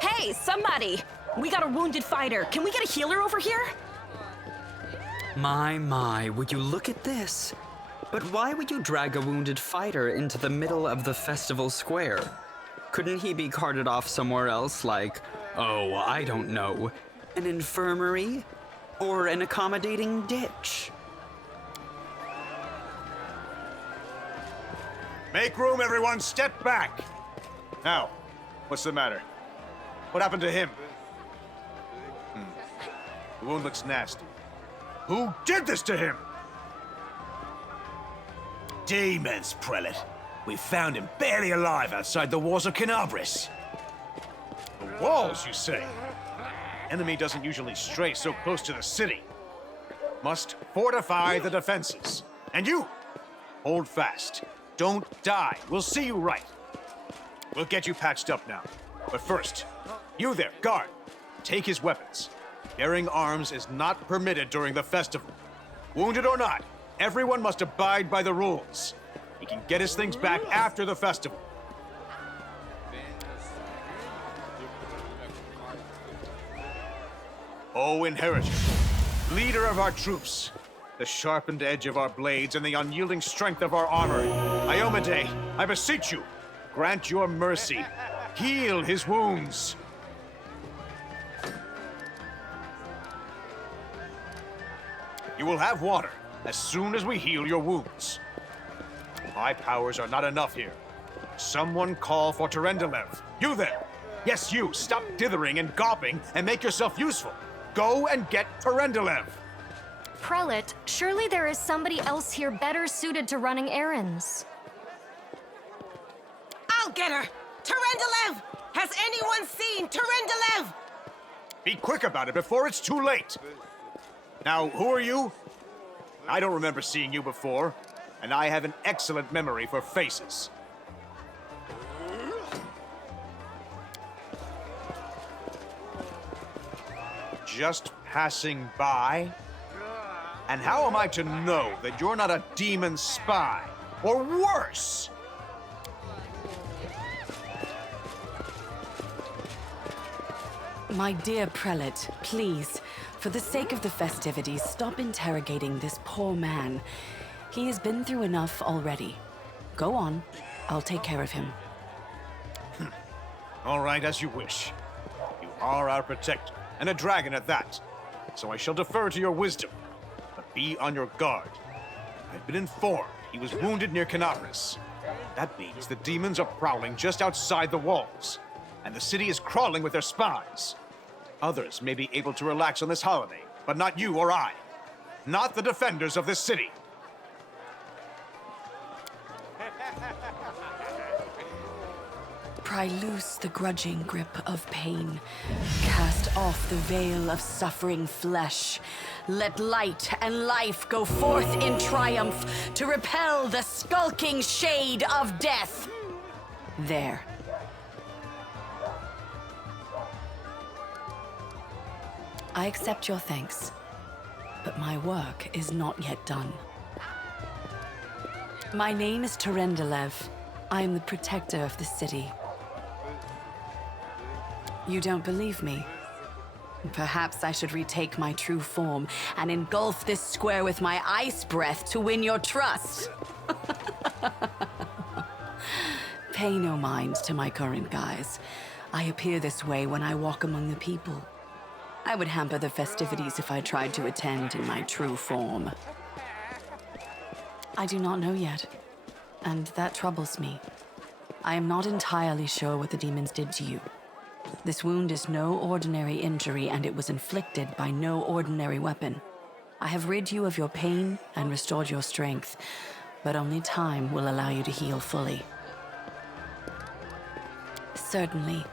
Hey, somebody! We got a wounded fighter. Can we get a healer over here? My, would you look at this? But why would you drag a wounded fighter into the middle of the festival square? Couldn't he be carted off somewhere else, like, oh, I don't know, an infirmary? Or an accommodating ditch? Make room, everyone! Step back! Now, what's the matter? What happened to him? The wound looks nasty. Who did this to him? Demons, Prelate. We found him barely alive outside the walls of Canabris. The walls, you say? Enemy doesn't usually stray so close to the city. Must fortify the defenses. And you, hold fast. Don't die. We'll see you right. We'll get you patched up now. But first, you there, guard, take his weapons. Bearing arms is not permitted during the festival. Wounded or not, everyone must abide by the rules. He can get his things back after the festival. O Inheritor, leader of our troops, the sharpened edge of our blades and the unyielding strength of our armor, Iomade, I beseech you, grant your mercy. Heal his wounds. You will have water as soon as we heal your wounds. My powers are not enough here. Someone call for Terendelev. You there! Yes, you! Stop dithering and gawping and make yourself useful. Go and get Terendelev! Prelate, surely there is somebody else here better suited to running errands. I'll get her! Terendelev! Has anyone seen Terendelev? Be quick about it before it's too late! Now, who are you? I don't remember seeing you before, and I have an excellent memory for faces. Just passing by? And how am I to know that you're not a demon spy? Or worse? My dear Prelate, please, for the sake of the festivities, stop interrogating this poor man. He has been through enough already. Go on. I'll take care of him. All right, as you wish. You are our protector, and a dragon at that. So I shall defer to your wisdom. But be on your guard. I've been informed he was wounded near Canabris. That means the demons are prowling just outside the walls, and the city is crawling with their spies. Others may be able to relax on this holiday, but not you or I. Not the defenders of this city. Pry loose the grudging grip of pain. Cast off the veil of suffering flesh. Let light and life go forth in triumph to repel the skulking shade of death. There. I accept your thanks, but my work is not yet done. My name is Terendelev. I am the protector of the city. You don't believe me? Perhaps I should retake my true form and engulf this square with my ice breath to win your trust. Pay no mind to my current guise. I appear this way when I walk among the people. I would hamper the festivities if I tried to attend in my true form. I do not know yet, and that troubles me. I am not entirely sure what the demons did to you. This wound is no ordinary injury, and it was inflicted by no ordinary weapon. I have rid you of your pain and restored your strength, but only time will allow you to heal fully. Certainly,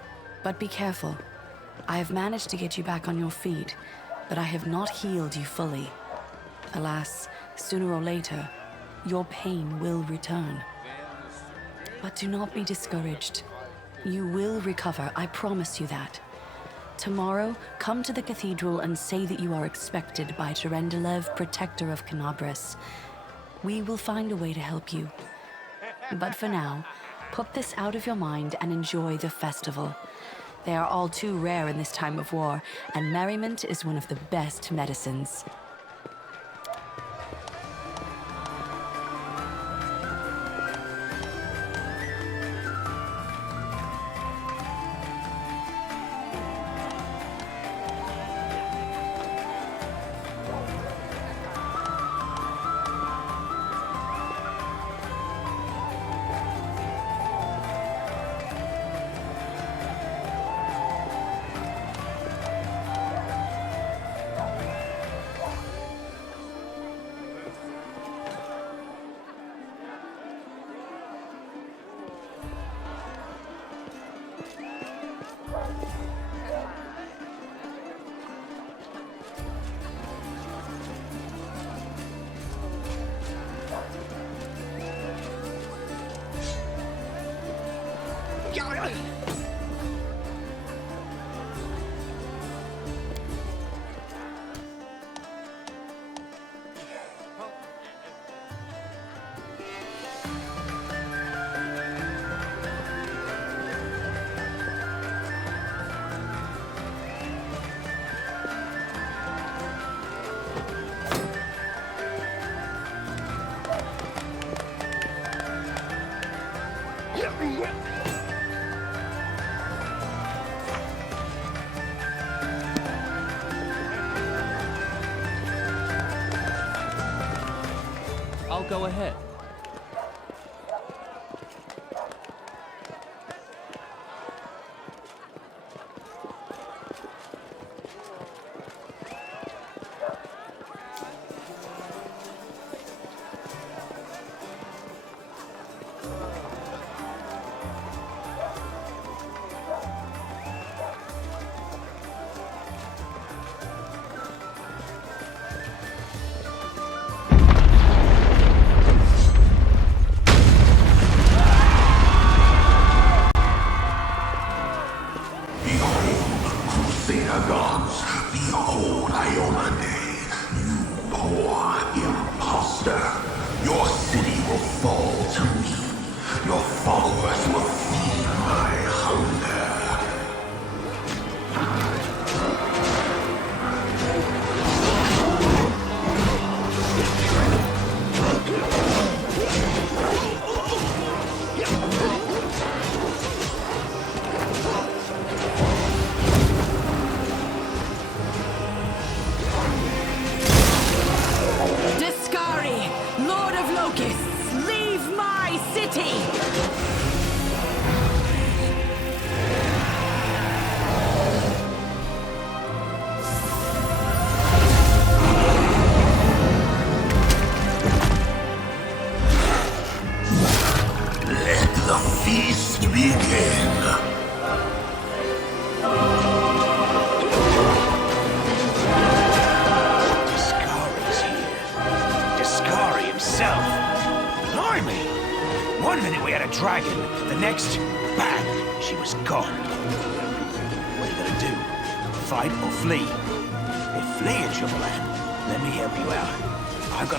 but be careful. I have managed to get you back on your feet, but I have not healed you fully. Alas, sooner or later, your pain will return. But do not be discouraged. You will recover, I promise you that. Tomorrow, come to the cathedral and say that you are expected by Terendelev, Protector of Canabris. We will find a way to help you. But for now, put this out of your mind and enjoy the festival. They are all too rare in this time of war, and merriment is one of the best medicines. I'll go ahead.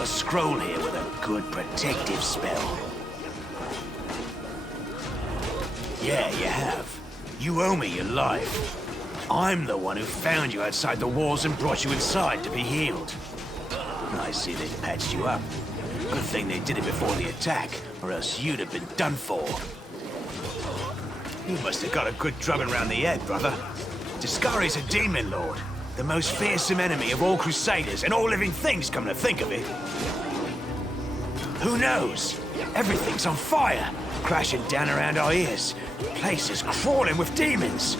Scroll here with a good protective spell. Yeah, you have. You owe me your life. I'm the one who found you outside the walls and brought you inside to be healed. I see they patched you up. Good thing they did it before the attack, or else you'd have been done for. You must have got a good drubbing round the head, brother. Discari's a demon lord. The most fearsome enemy of all crusaders and all living things, come to think of it. Who knows? Everything's on fire, crashing down around our ears. The place is crawling with demons.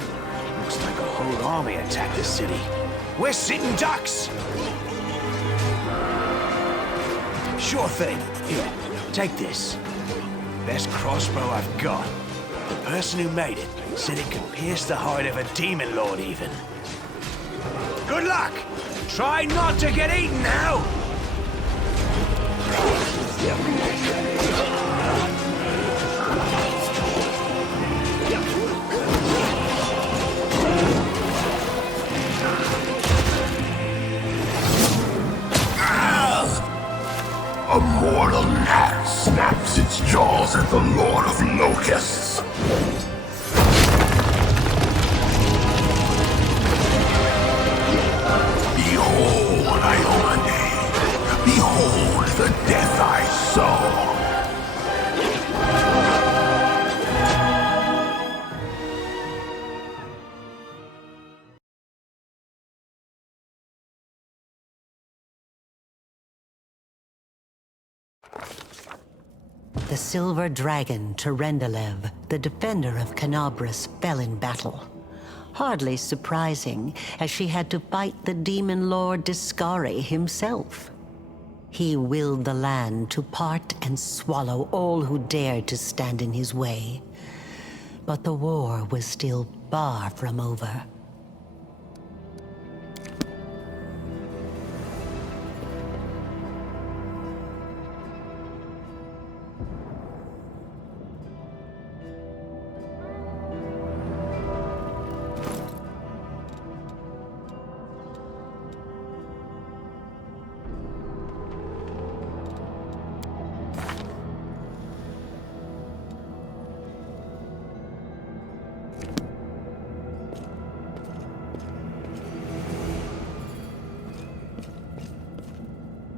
Looks like a whole army attacked the city. We're sitting ducks! Sure thing. Here, take this. Best crossbow I've got. The person who made it said it could pierce the hide of a demon lord even. Good luck! Try not to get eaten now! A mortal gnat snaps its jaws at the Lord of Locusts. Behold, Iomade. Behold the death I saw. The silver dragon, Terendelev, the defender of Canabras, fell in battle. Hardly surprising, as she had to fight the demon lord Discari himself. He willed the land to part and swallow all who dared to stand in his way. But the war was still far from over.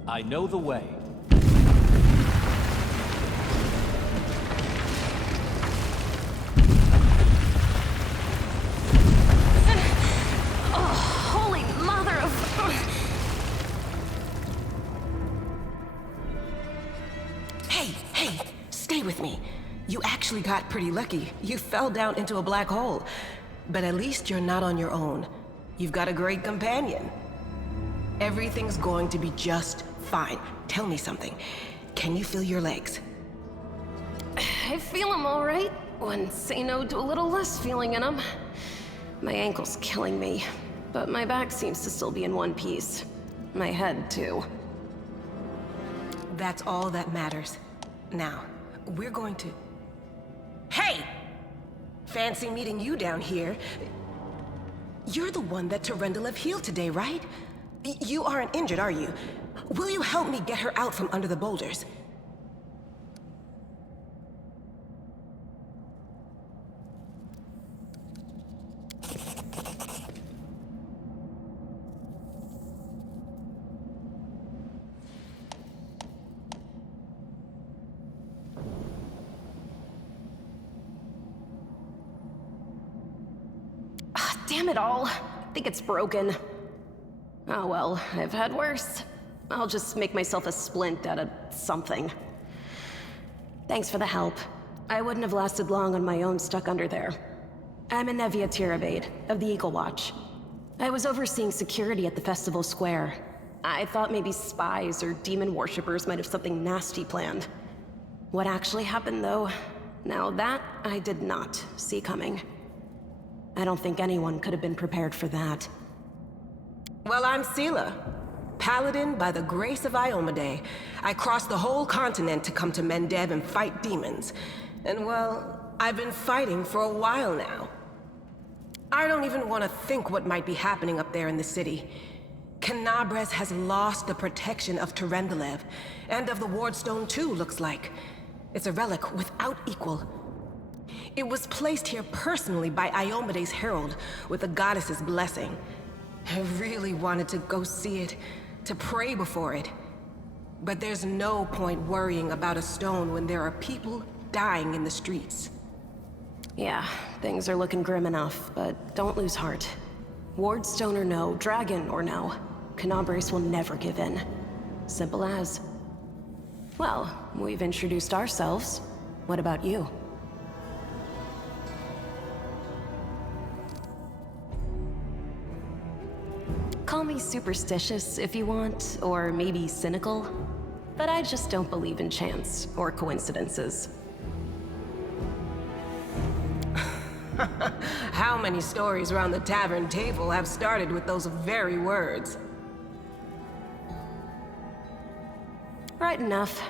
I know the way. Holy mother of... Hey, stay with me. You actually got pretty lucky. You fell down into a black hole. But at least you're not on your own. You've got a great companion. Everything's going to be just fine. Tell me something. Can you feel your legs? I feel them all right. Wouldn't say no to a little less feeling in them. My ankle's killing me, but my back seems to still be in one piece. My head, too. That's all that matters. Now, we're going to... Hey! Fancy meeting you down here. You're the one that Terendelev healed today, right? You aren't injured, are you? Will you help me get her out from under the boulders? Damn it all. I think it's broken. Oh well, I've had worse. I'll just make myself a splint out of something. Thanks for the help. I wouldn't have lasted long on my own stuck under there. I'm Anevia Tirabade, of the Eagle Watch. I was overseeing security at the festival square. I thought maybe spies or demon worshippers might have something nasty planned. What actually happened, though? Now that I did not see coming. I don't think anyone could have been prepared for that. Well, I'm Sela, paladin by the grace of Iomade. I crossed the whole continent to come to Mendev and fight demons. And well, I've been fighting for a while now. I don't even want to think what might be happening up there in the city. Canabras has lost the protection of Terendelev, and of the Wardstone too, looks like. It's a relic without equal. It was placed here personally by Iomade's herald, with the goddess's blessing. I really wanted to go see it, to pray before it. But there's no point worrying about a stone when there are people dying in the streets. Yeah, things are looking grim enough, but don't lose heart. Wardstone or no, dragon or no, Canabras will never give in. Simple as. Well, we've introduced ourselves. What about you? Call me superstitious if you want, or maybe cynical. But I just don't believe in chance or coincidences. How many stories around the tavern table have started with those very words? Right enough.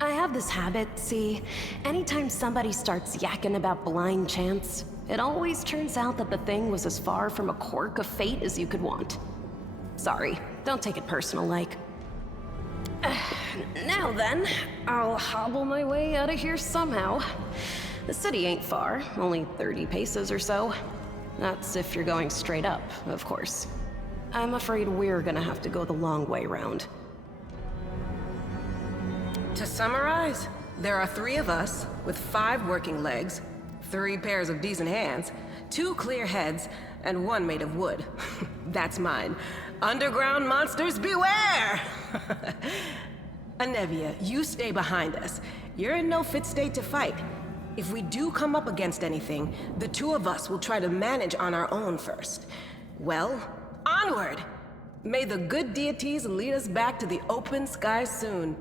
I have this habit, see? Anytime somebody starts yakking about blind chance, it always turns out that the thing was as far from a quirk of fate as you could want. Sorry, don't take it personal like. Now then, I'll hobble my way out of here somehow. The city ain't far, only 30 paces or so. That's if you're going straight up, of course. I'm afraid we're gonna have to go the long way round. To summarize, there are 3 of us with 5 working legs, 3 pairs of decent hands, 2 clear heads, and 1 made of wood. That's mine. Underground monsters beware! Anevia, you stay behind us. You're in no fit state to fight. If we do come up against anything, the 2 of us will try to manage on our own first. Well, onward! May the good deities lead us back to the open sky soon.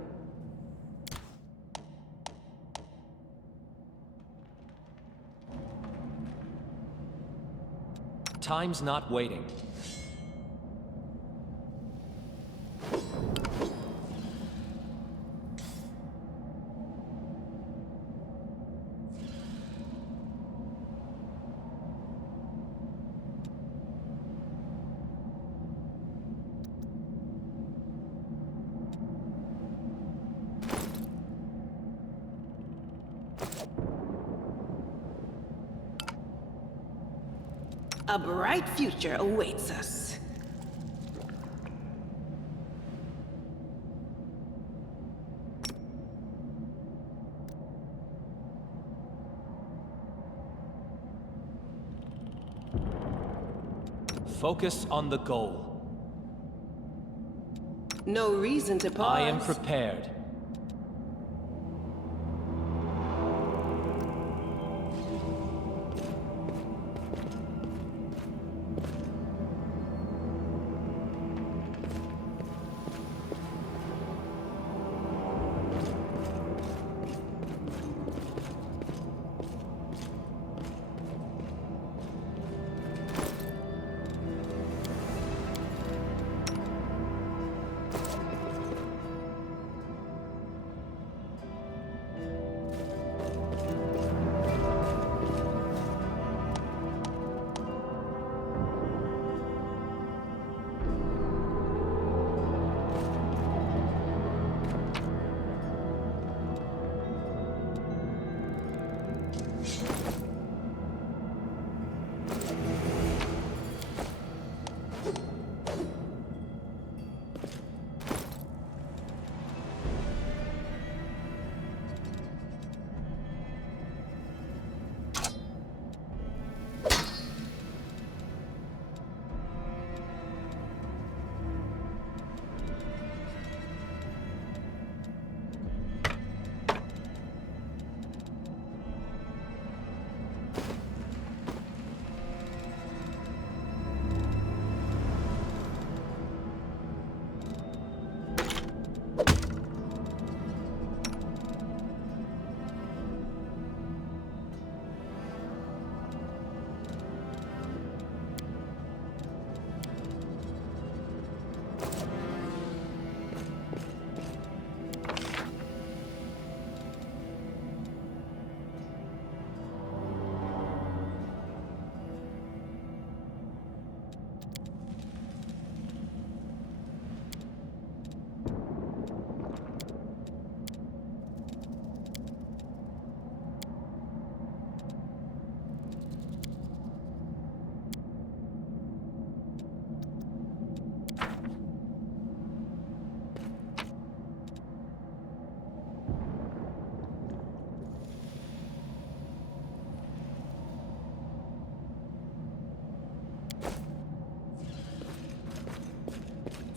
Time's not waiting. A bright future awaits us. Focus on the goal. No reason to pause. I am prepared.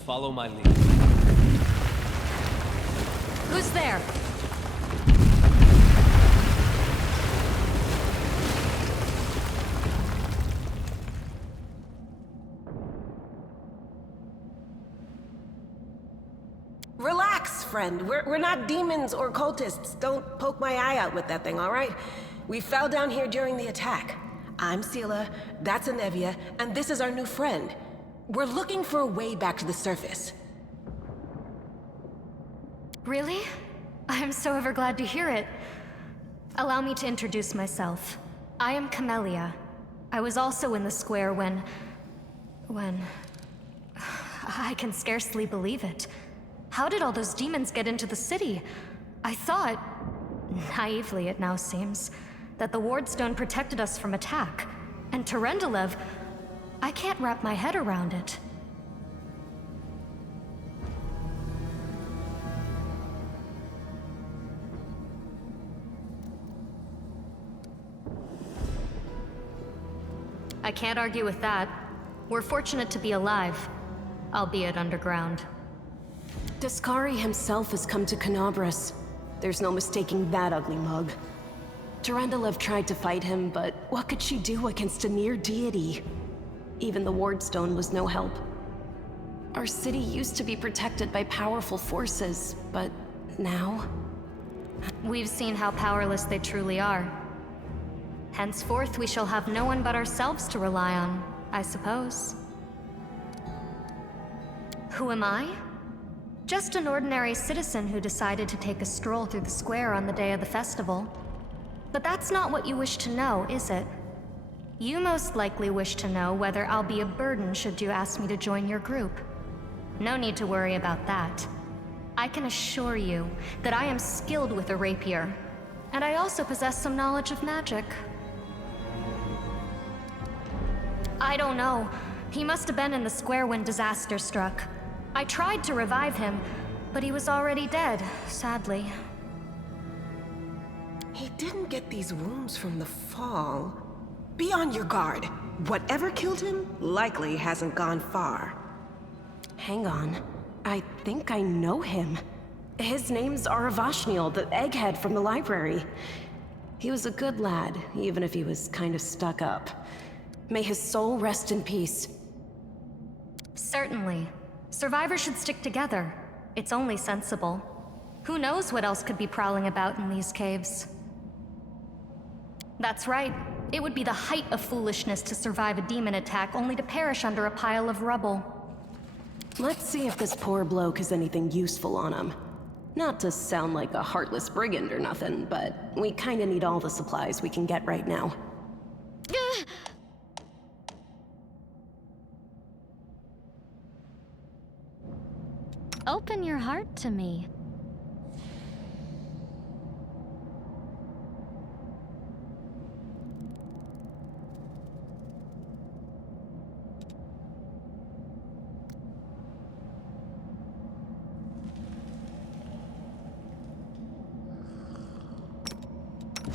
Follow my lead. Who's there? Relax, friend. We're not demons or cultists. Don't poke my eye out with that thing, all right? We fell down here during the attack. I'm Sela, that's Anevia, and this is our new friend. We're looking for a way back to the surface. Really? I'm so ever glad to hear it. Allow me to introduce myself. I am Camellia. I was also in the square when... I can scarcely believe it. How did all those demons get into the city? I thought, naively it now seems, that the Wardstone protected us from attack. And Terendelev, I can't wrap my head around it. I can't argue with that. We're fortunate to be alive, albeit underground. Daskari himself has come to Canabras. There's no mistaking that ugly mug. Terendelev tried to fight him, but what could she do against a near deity? Even the Wardstone was no help. Our city used to be protected by powerful forces, but now... We've seen how powerless they truly are. Henceforth, we shall have no one but ourselves to rely on, I suppose. Who am I? Just an ordinary citizen who decided to take a stroll through the square on the day of the festival. But that's not what you wish to know, is it? You most likely wish to know whether I'll be a burden should you ask me to join your group. No need to worry about that. I can assure you that I am skilled with a rapier, and I also possess some knowledge of magic. I don't know. He must have been in the square when disaster struck. I tried to revive him, but he was already dead, sadly. He didn't get these wounds from the fall. Be on your guard. Whatever killed him likely hasn't gone far. Hang on. I think I know him. His name's Aravashniel, the egghead from the library. He was a good lad, even if he was kind of stuck up. May his soul rest in peace. Certainly. Survivors should stick together. It's only sensible. Who knows what else could be prowling about in these caves? That's right. It would be the height of foolishness to survive a demon attack only to perish under a pile of rubble. Let's see if this poor bloke has anything useful on him. Not to sound like a heartless brigand or nothing, but we kinda need all the supplies we can get right now. Open your heart to me.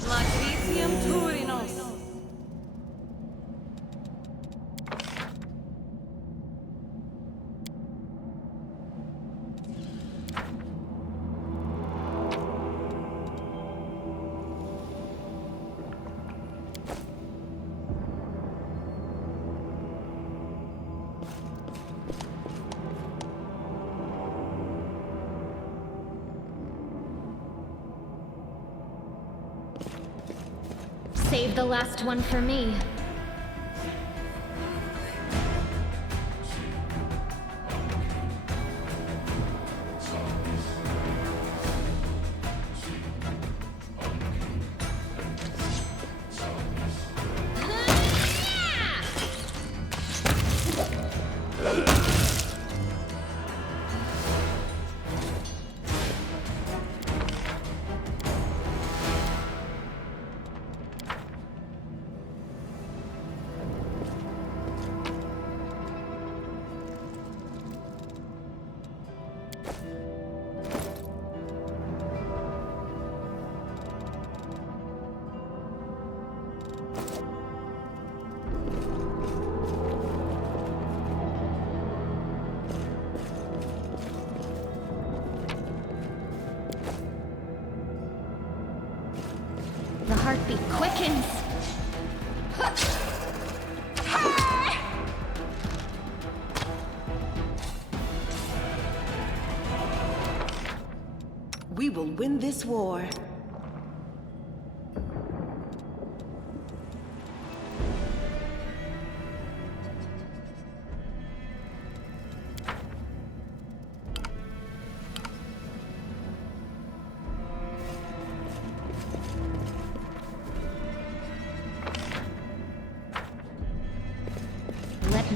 Latricium Turinos. Save the last one for me. The heartbeat quickens. We will win this war.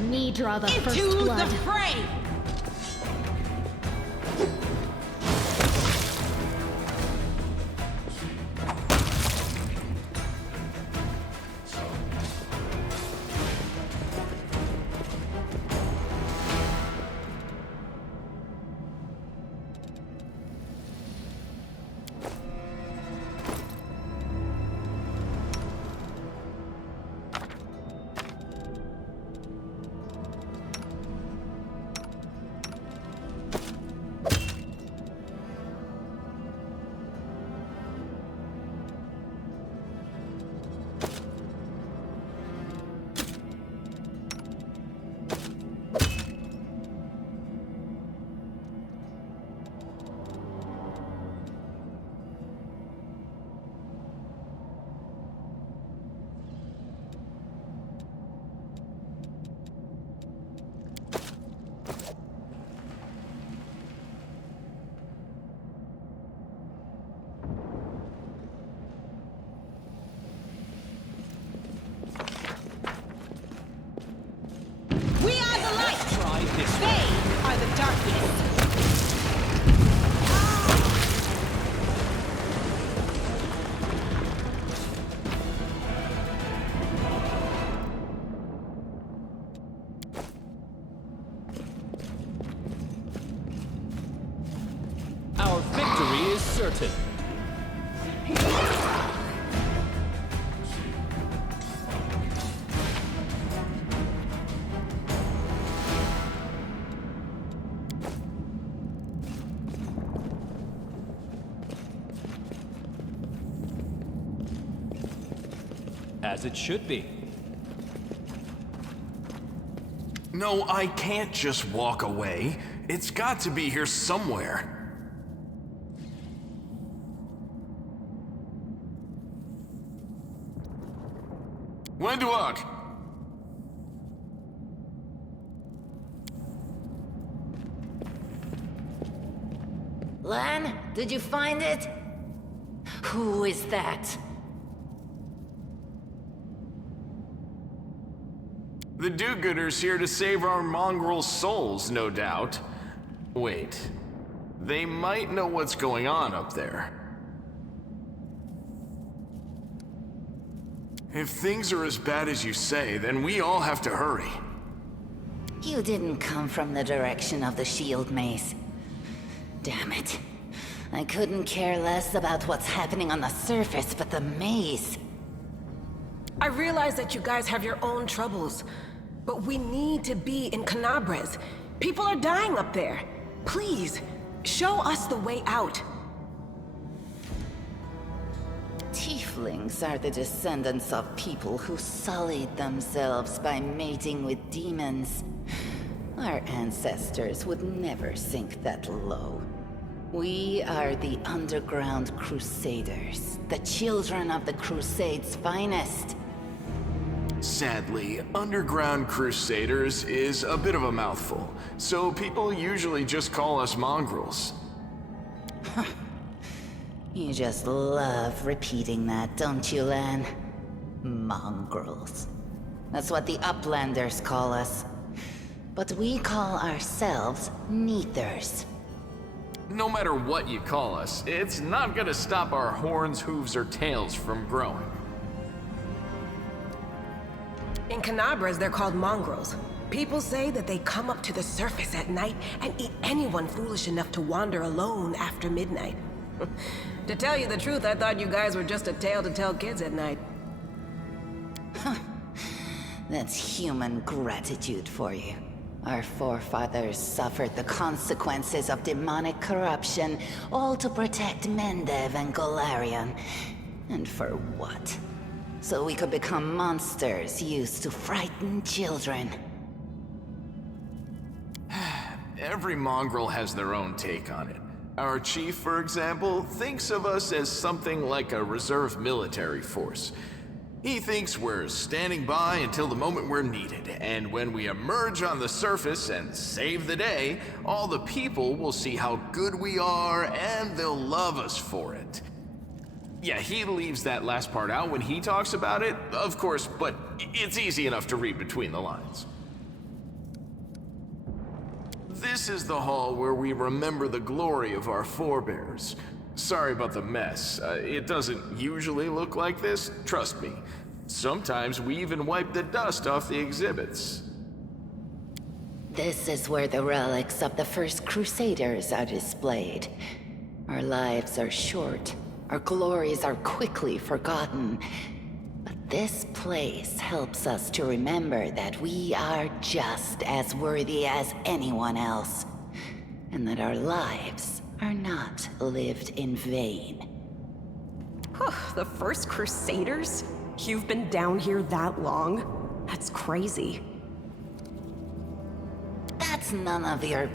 me draw the first Into blood. the fray! We are the light! Try this. They are the darkness! Our victory is certain. As it should be. No, I can't just walk away. It's got to be here somewhere. Wenduok! Lan, did you find it? Who is that? The do-gooders here to save our mongrel souls, no doubt. Wait, they might know what's going on up there. If things are as bad as you say, then we all have to hurry. You didn't come from the direction of the shield maze. Damn it. I couldn't care less about what's happening on the surface, but the maze. I realize that you guys have your own troubles, but we need to be in Canabres. People are dying up there. Please, show us the way out. Tieflings are the descendants of people who sullied themselves by mating with demons. Our ancestors would never sink that low. We are the Underground Crusaders, the children of the Crusade's finest. Sadly, Underground Crusaders is a bit of a mouthful, so people usually just call us mongrels. You just love repeating that, don't you, Lan? Mongrels. That's what the Uplanders call us. But we call ourselves Neathers. No matter what you call us, it's not gonna stop our horns, hooves, or tails from growing. In Canabres, they're called mongrels. People say that they come up to the surface at night and eat anyone foolish enough to wander alone after midnight. To tell you the truth, I thought you guys were just a tale to tell kids at night. That's human gratitude for you. Our forefathers suffered the consequences of demonic corruption, all to protect Mendev and Golarion. And for what? So we could become monsters used to frighten children. Every mongrel has their own take on it. Our chief, for example, thinks of us as something like a reserve military force. He thinks we're standing by until the moment we're needed, and when we emerge on the surface and save the day, all the people will see how good we are, and they'll love us for it. Yeah, he leaves that last part out when he talks about it, of course, but it's easy enough to read between the lines. This is the hall where we remember the glory of our forebears. Sorry about the mess. It doesn't usually look like this, trust me. Sometimes we even wipe the dust off the exhibits. This is where the relics of the first Crusaders are displayed. Our lives are short. Our glories are quickly forgotten. But this place helps us to remember that we are just as worthy as anyone else, and that our lives are not lived in vain. The first Crusaders? You've been down here that long? That's crazy. That's none of your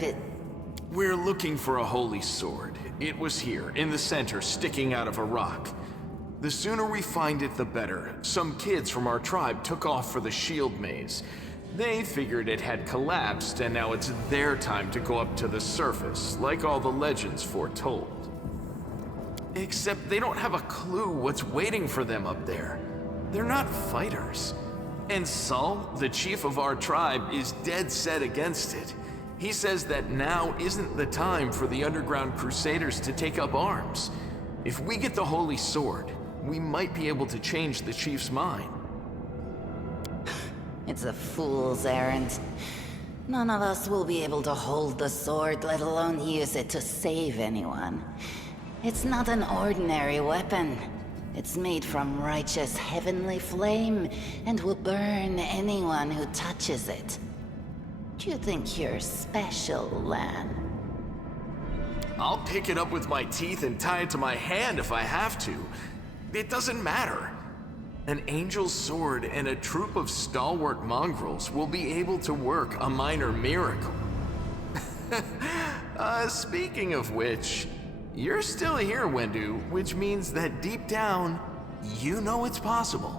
We're looking for a holy sword. It was here, in the center, sticking out of a rock. The sooner we find it, the better. Some kids from our tribe took off for the shield maze. They figured it had collapsed, and now it's their time to go up to the surface, like all the legends foretold. Except they don't have a clue what's waiting for them up there. They're not fighters. And Saul, the chief of our tribe, is dead set against it. He says that now isn't the time for the underground crusaders to take up arms. If we get the holy sword, we might be able to change the chief's mind. It's a fool's errand. None of us will be able to hold the sword, let alone use it to save anyone. It's not an ordinary weapon. It's made from righteous heavenly flame and will burn anyone who touches it. You think you're special, Lan? I'll pick it up with my teeth and tie it to my hand if I have to. It doesn't matter. An angel's sword and a troop of stalwart mongrels will be able to work a minor miracle. Speaking of which, you're still here, Wendu, which means that deep down, you know it's possible.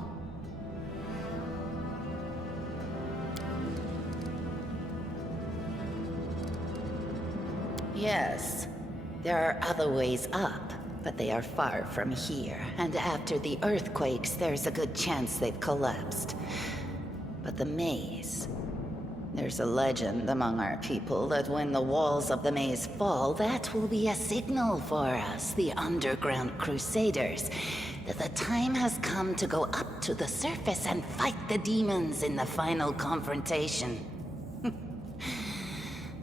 Yes, there are other ways up, but they are far from here, and after the earthquakes, there's a good chance they've collapsed. But the maze... There's a legend among our people that when the walls of the maze fall, that will be a signal for us, the underground crusaders, that the time has come to go up to the surface and fight the demons in the final confrontation.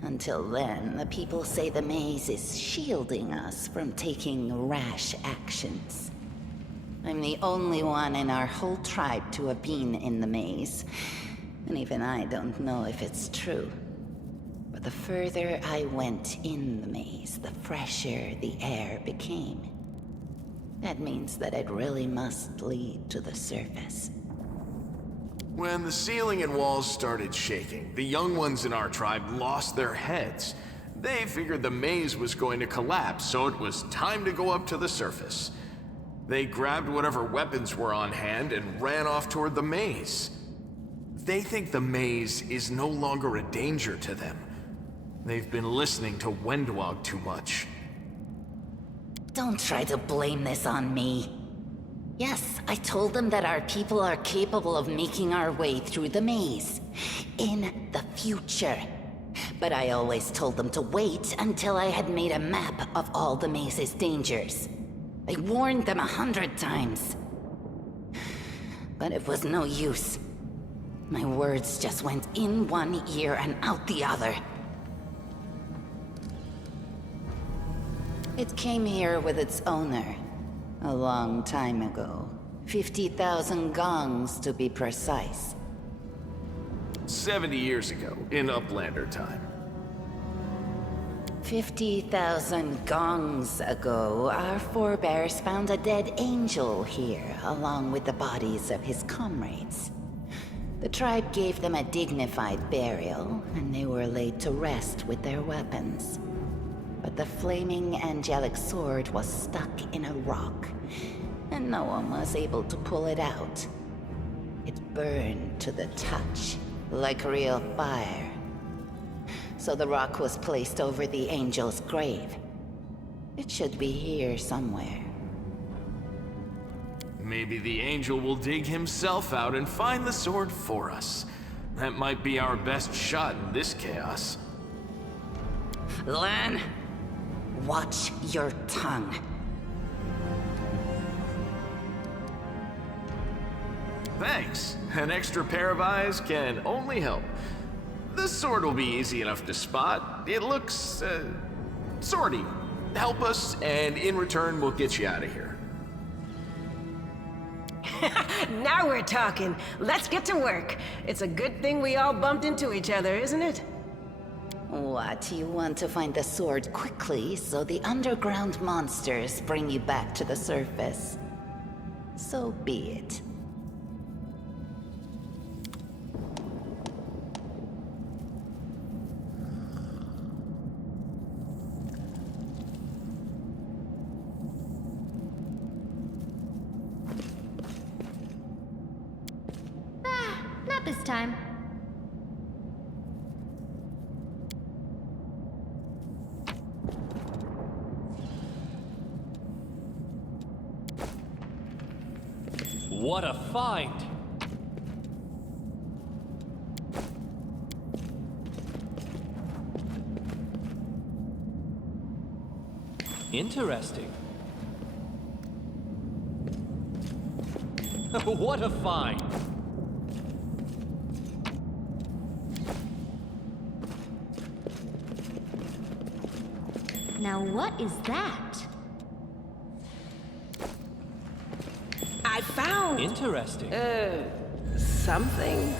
Until then, the people say the maze is shielding us from taking rash actions. I'm the only one in our whole tribe to have been in the maze. And even I don't know if it's true. But the further I went in the maze, the fresher the air became. That means that it really must lead to the surface. When the ceiling and walls started shaking, the young ones in our tribe lost their heads. They figured the maze was going to collapse, so it was time to go up to the surface. They grabbed whatever weapons were on hand and ran off toward the maze. They think the maze is no longer a danger to them. They've been listening to Wendwog too much. Don't try to blame this on me. Yes, I told them that our people are capable of making our way through the maze. In the future. But I always told them to wait until I had made a map of all the maze's dangers. I warned them 100 times. But it was no use. My words just went in one ear and out the other. It came here with its owner. A long time ago. 50,000 gongs, to be precise. 70 years ago, in Uplander time. 50,000 gongs ago, our forebears found a dead angel here, along with the bodies of his comrades. The tribe gave them a dignified burial, and they were laid to rest with their weapons. But the flaming angelic sword was stuck in a rock, and no one was able to pull it out. It burned to the touch, like real fire. So the rock was placed over the angel's grave. It should be here somewhere. Maybe the angel will dig himself out and find the sword for us. That might be our best shot in this chaos. Lan, watch your tongue. Thanks. An extra pair of eyes can only help. The sword will be easy enough to spot. It looks, swordy. Help us, and in return, we'll get you out of here. Now we're talking. Let's get to work. It's a good thing we all bumped into each other, isn't it? What, you want to find the sword quickly so the underground monsters bring you back to the surface? So be it. Not this time. What a find! Interesting. What a find! Now what is that? I found... Interesting. something.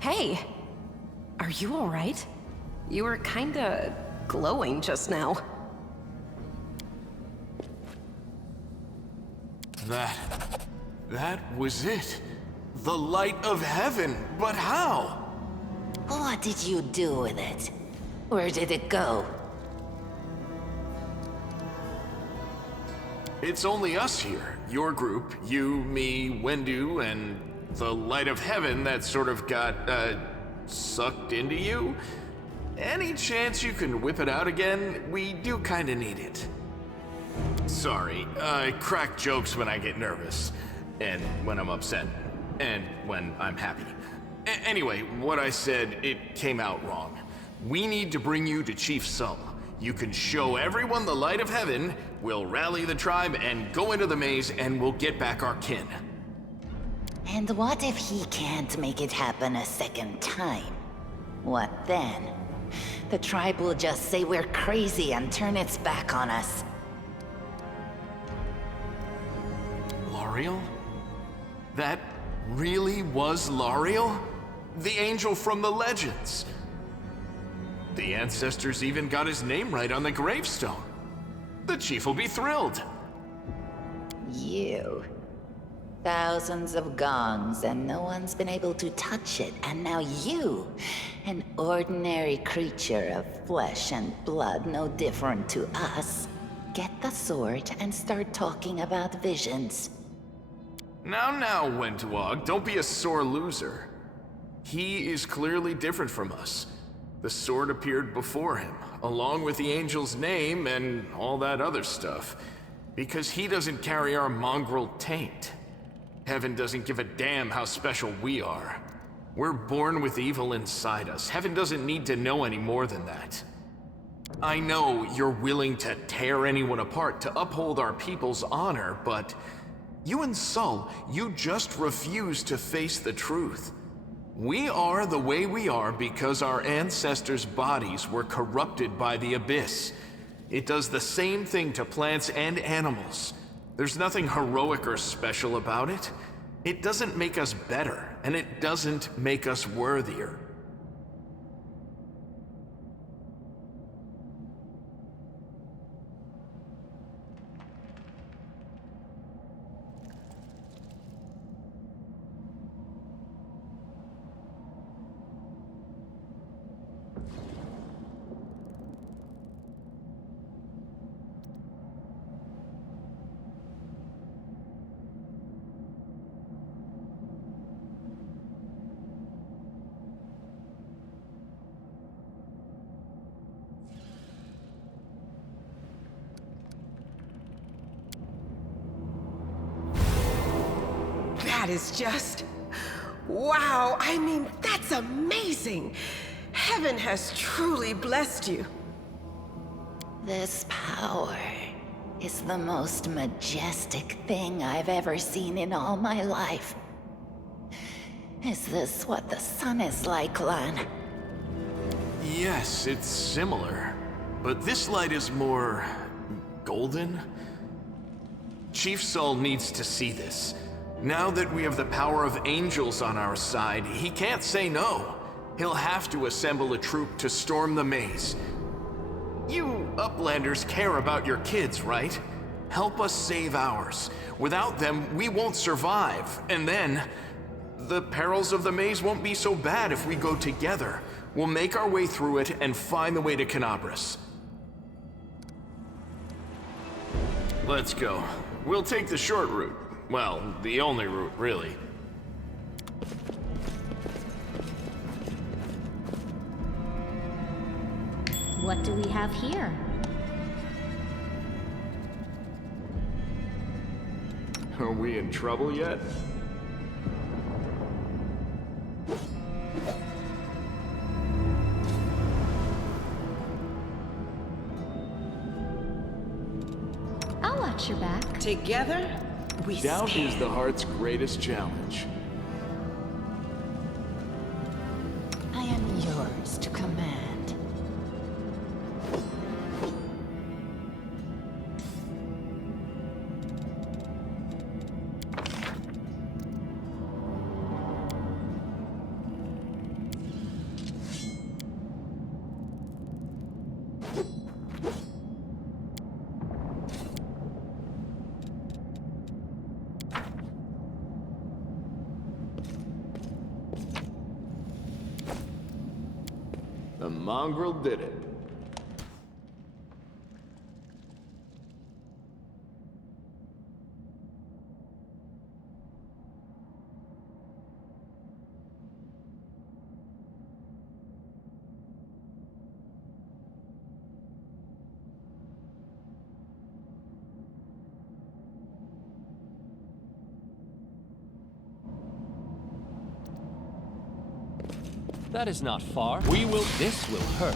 Hey! Are you alright? You were kinda glowing just now. That was it. The light of heaven, but how? What did you do with it? Where did it go? It's only us here. Your group, you, me, Wendu, and the light of heaven that sort of got, sucked into you? Any chance you can whip it out again? We do kinda need it. Sorry, I crack jokes when I get nervous, and when I'm upset, and when I'm happy. Anyway, what I said, it came out wrong. We need to bring you to Chief Sull. You can show everyone the light of heaven, we'll rally the tribe and go into the maze, and we'll get back our kin. And what if he can't make it happen a second time? What then? The tribe will just say we're crazy and turn its back on us. L'Ariel? That really was L'Ariel? The angel from the legends. The ancestors even got his name right on the gravestone. The chief will be thrilled. You. Thousands of gongs and no one's been able to touch it, and now you, an ordinary creature of flesh and blood no different to us, get the sword and start talking about visions. Now, Wentwog, don't be a sore loser. He is clearly different from us. The sword appeared before him, along with the angel's name and all that other stuff, because he doesn't carry our mongrel taint. Heaven doesn't give a damn how special we are. We're born with evil inside us. Heaven doesn't need to know any more than that. I know you're willing to tear anyone apart to uphold our people's honor, but you and Sull, you just refuse to face the truth. We are the way we are because our ancestors' bodies were corrupted by the Abyss. It does the same thing to plants and animals. There's nothing heroic or special about it. It doesn't make us better, and it doesn't make us worthier. That is just... wow, I mean, that's amazing! Heaven has truly blessed you. This power is the most majestic thing I've ever seen in all my life. Is this what the sun is like, Lan? Yes, it's similar, but this light is more... golden? Chief Sull needs to see this. Now that we have the power of angels on our side, he can't say no. He'll have to assemble a troop to storm the maze. You Uplanders care about your kids, right? Help us save ours. Without them, we won't survive. And then, the perils of the maze won't be so bad if we go together. We'll make our way through it and find the way to Canabras. Let's go. We'll take the short route. Well, the only route, really. What do we have here? Are we in trouble yet? I'll watch your back. Together, we Doubt stand. is the heart's greatest challenge. I am yours to command. The mongrel did it. That is not far. This will hurt.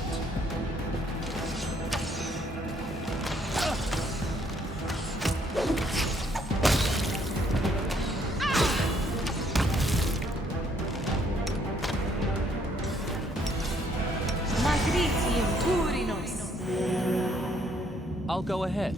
Matricium Purinos. I'll go ahead.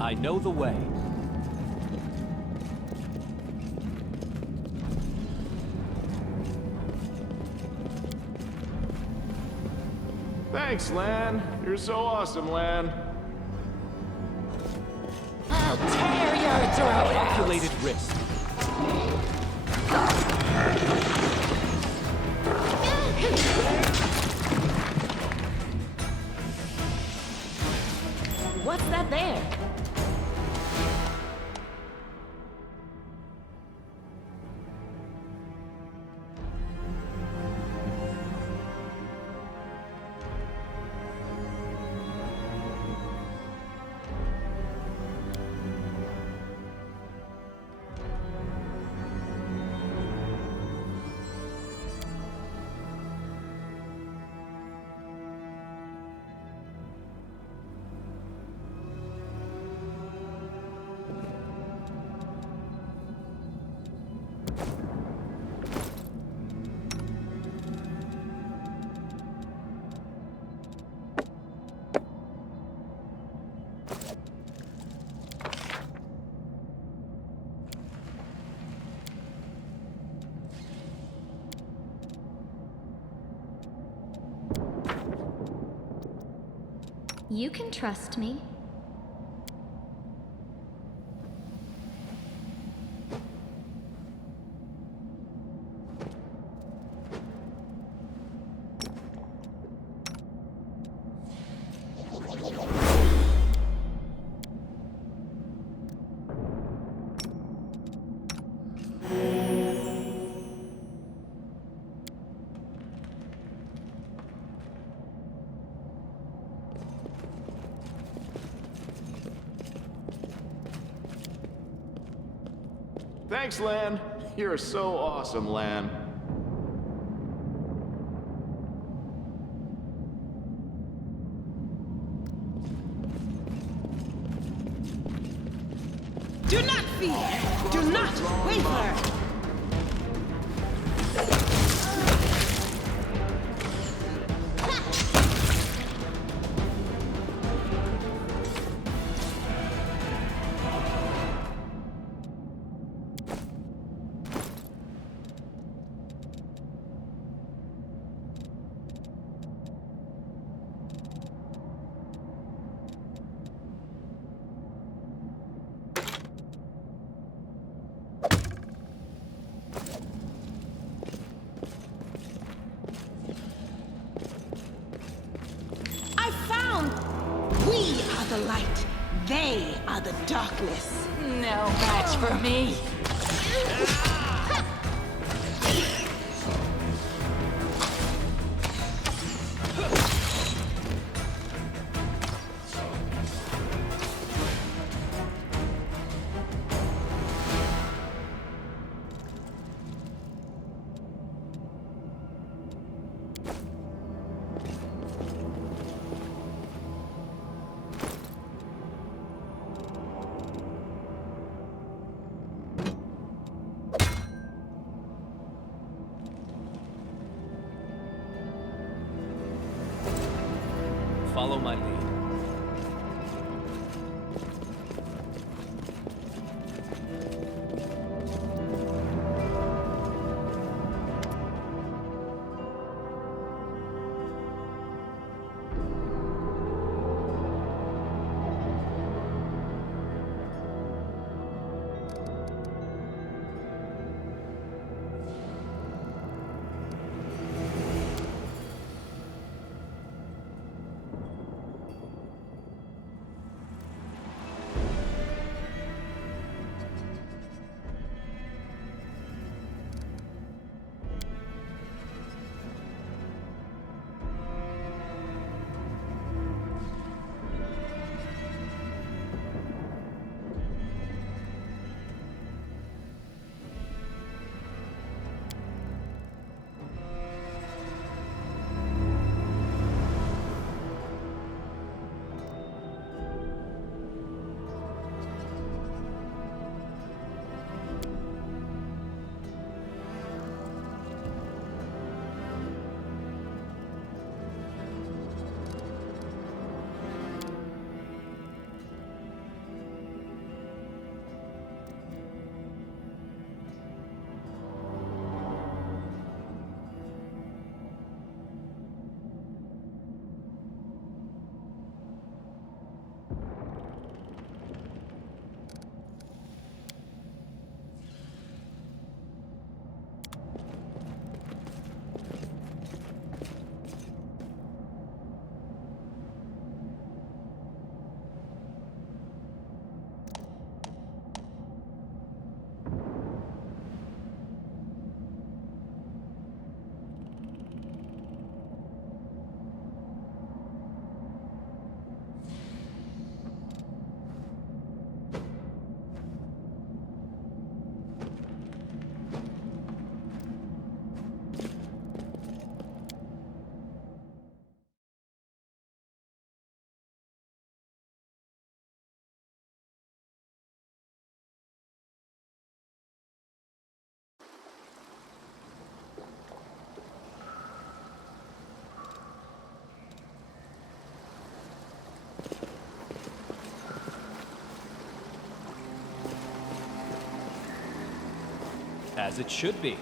I know the way. Thanks, Lan. You're so awesome, Lan. I'll tear your throat out. Calculated risk. What's that there? You can trust me. Thanks, Lan. You're so awesome, Lan. Do not fear! Do not waver! We are the light. They are the darkness. No match for me. Follow my lead. As it should be.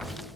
you.